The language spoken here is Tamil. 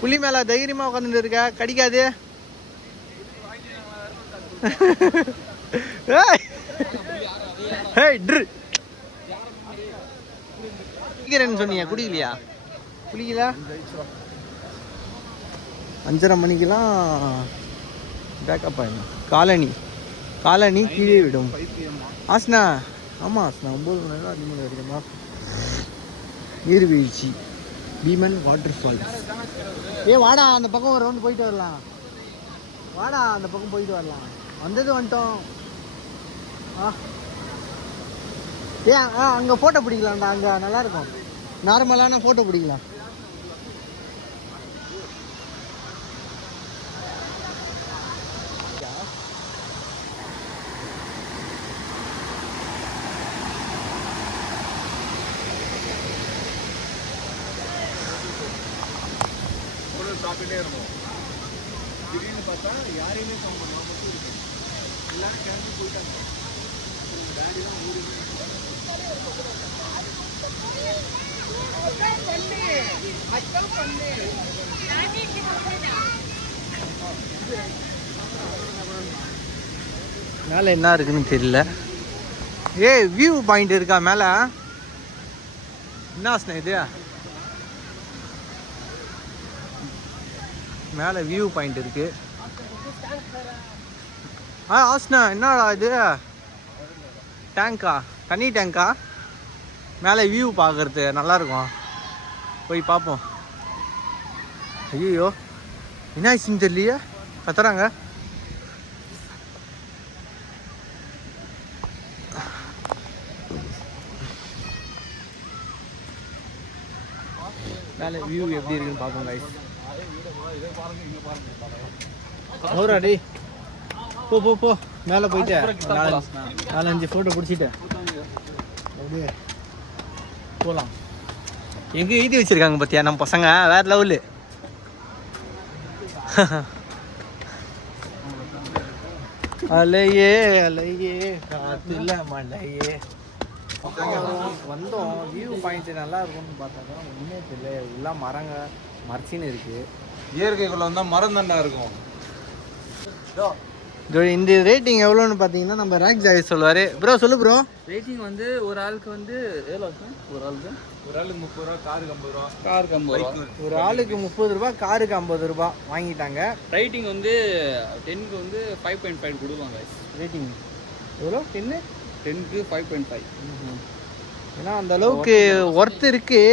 புலி மேல தைரியமா உட்காந்துட்டு இருக்க, கடிக்காது. குடிக்கிறேன்னு சொன்னீங்க, குடிக்கலையா? குடிக்கல. 5:30 மணிக்கெல்லாம் பேக்கப் ஆகிடும். காலனி கீழே விடும். ஆஸ்னா, ஆமாம் ஆஸ்னா, 9 மணி நேரம் 10 மணி வரைக்குமா. நீர்வீழ்ச்சி, பீமன் வாட்டர் ஃபால்ஸ். வாடா அந்த பக்கம் ஒரு ரவுண்டு போயிட்டு வரலாம். வாடா அந்த பக்கம் போயிட்டு வரலாம். வந்துட்டோம். அங்கே ஃபோட்டோ பிடிக்கலாம்டா, அங்கே நல்லாயிருக்கும். நார்மலான ஃபோட்டோ பிடிக்கலாம். சாப்பிட்டே இருந்தோம். திடீர்னு பார்த்தா யாரையுமே ஃபோன் பண்ணாம மட்டும் இருக்கும். எல்லாரும் கிளம்பி போயிட்டாங்க. டாடி தான் ஊருக்கு மேலே என்ன இருக்குன்னு தெரியல. வியூ பாயிண்ட் இருக்கா மேலே? என்ன இது? மேலே வியூ பாயிண்ட் இருக்கு. ஆஸ்னா என்னடா இது? டேங்கா, தண்ணி டேங்கா. மேலே வியூ பார்க்கறது நல்லாயிருக்கும், போய் பார்ப்போம். ஐயோ என்ன ஆச்சுன்னு தெரியலையே, கத்துறாங்க. மேலே வியூ எப்படி இருக்குன்னு பார்ப்போம் கைஸ். ஓராடி போ போ போ, மேலே போயிட்டு 4-5 ஃபோட்டோ பிடிச்சிட்டு அப்படியே போகலாம். எங்கே எழுதி வச்சிருக்காங்க பார்த்தியா நம்ம பசங்க, வேற லெவலு. அலையே அலையே காத்துல மலையே. வந்தோம், வியூ பாயிண்ட் நல்லா இருக்கும்னு பார்த்தாக்கா ஒன்றுமே தெரியல. எல்லாம் மரச்சின்னு இருக்குது. இயற்கைக்குள்ள வந்தால் மரம் தாண்டா இருக்கும். இந்த ரேட்டிங் எவ்வளோன்னு பார்த்தீங்கன்னா நம்ம ரேங்க் ஜாய் சொல்லுவார். ப்ரோ சொல்லு ப்ரோ. ரேட்டிங் வந்து ஒரு ஆளுக்கு வந்து எவ்வளோ? ஒரு ஆளுக்கு 30 ரூபா, காருக்கு 50 ரூபா. காருக்கு 50 ரூபா. ஒரு ஆளுக்கு 30 ரூபா, காருக்கு 50 ரூபா வாங்கிட்டாங்க. ரேட்டிங் வந்து 10க்கு வந்து 5.5 கொடுப்பாங்க. ரேட்டிங் எவ்வளோ? 10க்கு 5.5. ஏன்னா அந்த அளவுக்கு ஒர்த் இருக்குது.